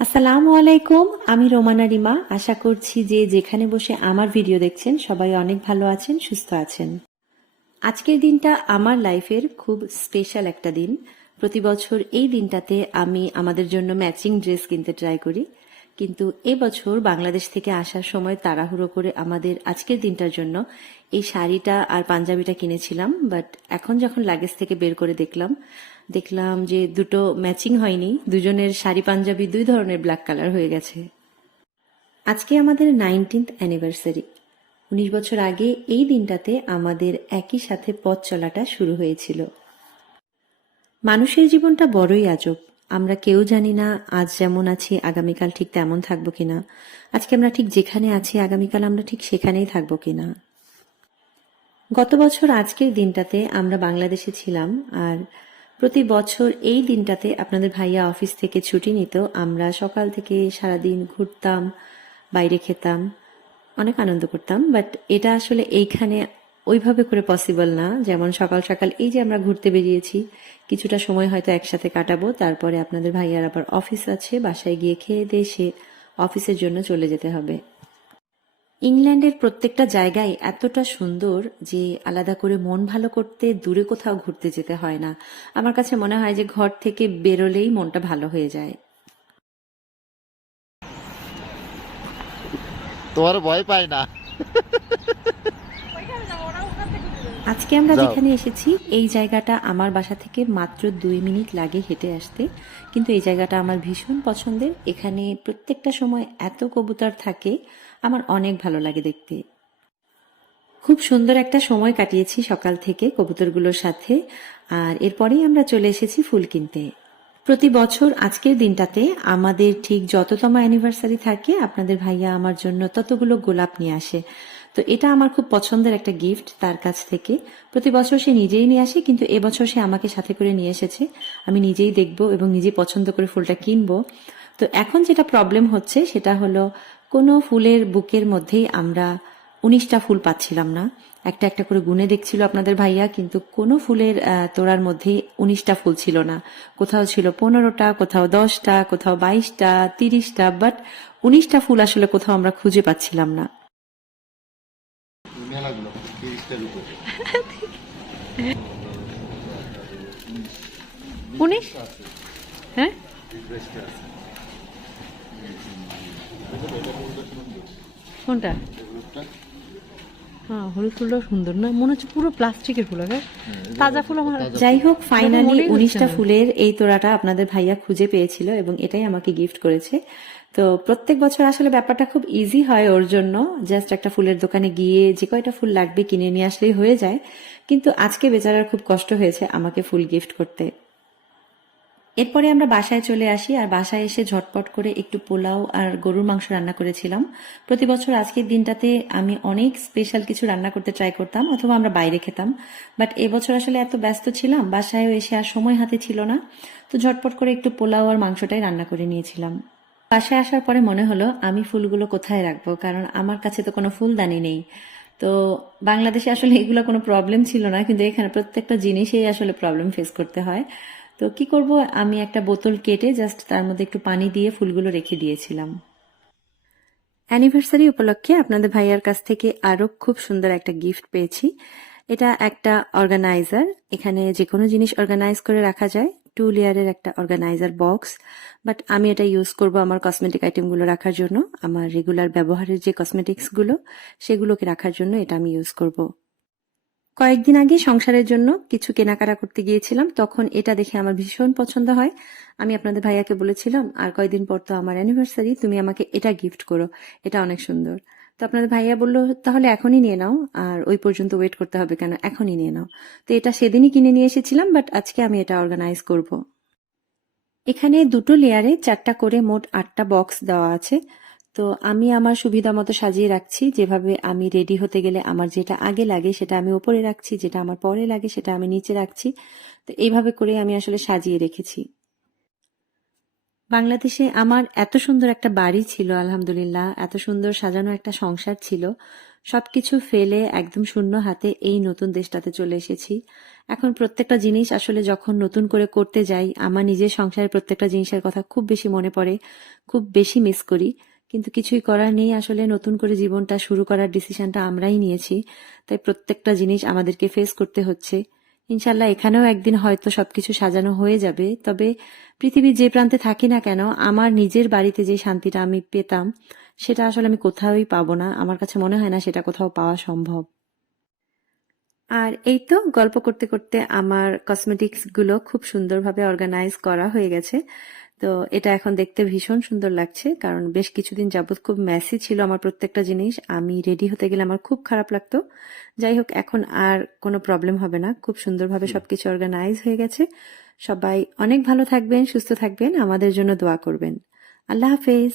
আসসালামু আলাইকুম। আমি রোমানা রিমা। আশা করছি যে যেখানে বসে আমার ভিডিও দেখছেন সবাই অনেক ভালো আছেন, সুস্থ আছেন। আজকের দিনটা আমার লাইফের খুব স্পেশাল একটা দিন। প্রতি বছর এই দিনটাতে আমি আমাদের জন্য ম্যাচিং ড্রেস কিনতে ট্রাই করি, কিন্তু এবছর বাংলাদেশ থেকে আসার সময় তাড়াহুড়ো করে আমাদের আজকের দিনটার জন্য এই শাড়িটা আর পাঞ্জাবিটা কিনেছিলাম। বাট এখন যখন লাগেজ থেকে বের করে দেখলাম যে দুটো ম্যাচিং হয়নি। দুজনের শাড়ি পাঞ্জাবি দুই ধরনের ব্ল্যাক কালার হয়ে গেছে। আজকে আমাদের 19th অ্যানিভার্সারি। 19 বছর আগে এই দিনটাতে আমাদের একই সাথে পথ চলাটা শুরু হয়েছিল। মানুষের জীবনটা বড়ই আজব। আমরা কেউ জানি না আজ যেমন আছি আগামীকাল ঠিক তেমন থাকবো কিনা, আজকে আমরা ঠিক যেখানে আছি আগামীকাল আমরা ঠিক সেখানেই থাকবো কিনা। গত বছর আজকের দিনটাতে আমরা বাংলাদেশে ছিলাম, আর প্রতি বছর এই দিনটাতে আপনাদের ভাইয়া অফিস থেকে ছুটি নিত। আমরা সকাল থেকে সারাদিন ঘুরতাম, বাইরে খেতাম, অনেক আনন্দ করতাম। বাট এটা আসলে এইখানে ওইভাবে করে পসিবল না। যেমন সকাল সকাল এই যে আমরা ঘুরতে বেরিয়েছি, কিছুটা সময় হয়তো একসাথে কাটাবো, তারপরে আপনাদের ভাইয়ার আবার অফিস আছে, বাসায় গিয়ে খেয়ে দিয়ে সে অফিসের জন্য চলে যেতে হবে। ইংল্যান্ডের প্রত্যেকটা জায়গায় এতটা সুন্দর যে আলাদা করে মন ভালো করতে দূরে কোথাও ঘুরতে যেতে হয় না। আমার কাছে মনে হয় যে ঘর থেকে বেরোলেই মনটা ভালো হয়ে যায়। তোমার ভয় পায় না? আজকে আমরা যাও। যেখানে এসেছি এই জায়গাটা আমার বাসা থেকে মাত্র 2 মিনিট লাগে হেঁটে আসতে, কিন্তু এই জায়গাটা আমার ভীষণ পছন্দের। এখানে প্রত্যেকটা সময় এত কবুতর থাকে, আমার অনেক ভালো লাগে দেখতে। খুব সুন্দর একটা সময় কাটিয়েছি সকাল থেকে কবুতরগুলোর সাথে, আর এরপরেই আমরা চলে এসেছি ফুল কিনতে। প্রতি বছর আজকের দিনটাতে আমাদের ঠিক যততম অ্যানিভার্সারি থাকে আপনাদের ভাইয়া আমার জন্য ততগুলো গোলাপ নিয়ে আসে। তো এটা আমার খুব পছন্দের একটা গিফট তার কাছ থেকে। প্রতি বছর সে নিজেই নিয়ে আসে, কিন্তু এবছর সে আমাকে সাথে করে নিয়ে এসেছে। আমি নিজেই দেখব এবং নিজেই পছন্দ করে ফুলটা কিনবো। তো এখন যেটা প্রবলেম হচ্ছে সেটা হলো কোনো ফুলের বুকের মধ্যেই আমরা 19টা ফুল পাচ্ছিলাম না। একটা একটা করে গুনে দেখছিল আপনাদের ভাইয়া, কিন্তু কোনো ফুলের তোড়ার মধ্যেই 19টা ফুল ছিল না। কোথাও ছিল 15টা, কোথাও 10টা, কোথাও 22টা, 30টা, বাট 19টা ফুল আসলে কোথাও আমরা খুঁজে পাচ্ছিলাম না। মেলাগুলো 30টার উপরে। 19? হ্যাঁ, কোনটা? হ্যাঁ, হলুদ ফুলটাও সুন্দর না, মনে হচ্ছে পুরো প্লাস্টিকের ফুল। তাজা ফুল আমার। যাই হোক, ফাইনালি 19টা ফুলের এই তোড়াটা আপনাদের ভাইয়া খুঁজে পেয়েছিল এবং এটাই আমাকে গিফট করেছে। তো প্রত্যেক বছর আসলে ব্যাপারটা খুব ইজি হয় ওর জন্য, জাস্ট একটা ফুলের দোকানে গিয়ে যে কয়টা ফুল লাগবে কিনে নিয়ে আসলেই হয়ে যায়। কিন্তু আজকে বেচারার খুব কষ্ট হয়েছে আমাকে ফুল গিফট করতে। এরপরে আমরা বাসায় চলে আসি, আর বাসায় এসে ঝটপট করে একটু পোলাও আর গরুর মাংস রান্না করেছিলাম। প্রতি বছর আজকের দিনটাতে আমি অনেক স্পেশাল কিছু রান্না করতে ট্রাই করতাম, অথবা আমরা বাইরে খেতাম। বাট এবছর আসলে এত ব্যস্ত ছিলাম, বাসায় এসে আর সময় হাতে ছিল না। তো ঝটপট করে একটু পোলাও আর মাংসটাই রান্না করে নিয়েছিলাম। বাসায় আসার পরে মনে হলো আমি ফুলগুলো কোথায় রাখবো, কারণ আমার কাছে তো কোনো ফুলদানি নেই। তো বাংলাদেশে আসলে এগুলো কোনো প্রবলেম ছিল না, কিন্তু এখানে প্রত্যেকটা জিনিসেই আসলে প্রবলেম ফেস করতে হয়। তো কি করব, আমি একটা বোতল কেটে জাস্ট তার মধ্যে একটু পানি দিয়ে ফুলগুলো রেখে দিয়েছিলাম। অ্যানিভার্সারি উপলক্ষে আপনাদের ভাইয়ার কাছ থেকে আরো খুব সুন্দর একটা গিফট পেয়েছি। এটা একটা অর্গানাইজার। এখানে যে কোনো জিনিস অর্গানাইজ করে রাখা যায়। 2 লেয়ারের একটা অর্গানাইজার বক্স। বাট আমি এটা ইউজ করব আমার কসমেটিক আইটেমগুলো রাখার জন্য। আমার রেগুলার ব্যবহারের যে কসমেটিক্সগুলো সেগুলোকে রাখার জন্য এটা আমি ইউজ করব। কয়েকদিন আগে সংসারের জন্য কিছু কেনাকাটা করতে গিয়েছিলাম, তখন এটা দেখে আমার ভীষণ পছন্দ হয়। আমি আপনাদের ভাইয়াকে বলেছিলাম আর কয়েকদিন পর তো আমার অ্যানিভার্সারি, তুমি আমাকে এটা গিফট করো, এটা অনেক সুন্দর। তো আপনাদের ভাইয়া বললো তাহলে এখনই নিয়ে নাও, আর ওই পর্যন্ত ওয়েট করতে হবে কেন, এখনই নিয়ে নাও। তো এটা সেদিনই কিনে নিয়ে এসেছিলাম, বাট আজকে আমি এটা অর্গানাইজ করব। এখানে 2 লেয়ারে 4টা করে মোট 8টা বক্স দেওয়া আছে। তো আমি আমার সুবিধা মতো সাজিয়ে রাখছি, যেভাবে আমি রেডি হতে গেলে আমার যেটা আগে লাগে সেটা আমি উপরে রাখছি, যেটা আমার পরে লাগে সেটা আমি নিচে রাখছি। তো এইভাবে করে আমি আসলে সাজিয়ে রেখেছি। বাংলাদেশে আমার এত সুন্দর একটা বাড়ি ছিল, আলহামদুলিল্লাহ, এত সুন্দর সাজানো একটা সংসার ছিল। সবকিছু ফেলে একদম শূন্য হাতে এই নতুন দেশটাতে চলে এসেছি। এখন প্রত্যেকটা জিনিস আসলে যখন নতুন করে করতে যাই, আমার নিজের সংসারের প্রত্যেকটা জিনিসের কথা খুব বেশি মনে পড়ে, খুব বেশি মিস করি। কিন্তু কিছুই করার নেই, আসলে নতুন করে জীবনটা শুরু করার ডিসিশনটা আমরাই নিয়েছি, তাই প্রত্যেকটা জিনিস আমাদেরকে ফেস করতে হচ্ছে। ইনশাল্লাহ এখানেও একদিন হয়তো সবকিছু সাজানো হয়ে যাবে, তবে পৃথিবীর যে প্রান্তে থাকি না কেন, আমার নিজের বাড়িতে যে শান্তিটা আমি পেতাম সেটা আসলে আমি কোথাওই পাবো না। আমার কাছে মনে হয় না সেটা কোথাও পাওয়া সম্ভব। আর এই তো গল্প করতে করতে আমার কসমেটিক্স গুলো খুব সুন্দরভাবে অর্গানাইজ করা হয়ে গেছে। তো এটা এখন দেখতে ভীষণ সুন্দর লাগছে, কারণ বেশ কিছুদিন যাবত খুব মেসি ছিল আমার প্রত্যেকটা জিনিস। আমি রেডি হতে গেলে আমার খুব খারাপ লাগতো। যাই হোক, এখন আর কোনো প্রবলেম হবে না, খুব সুন্দরভাবে সবকিছু অর্গানাইজ হয়ে গেছে। সবাই অনেক ভালো থাকবেন, সুস্থ থাকবেন, আমাদের জন্য দোয়া করবেন। আল্লাহ হাফেজ।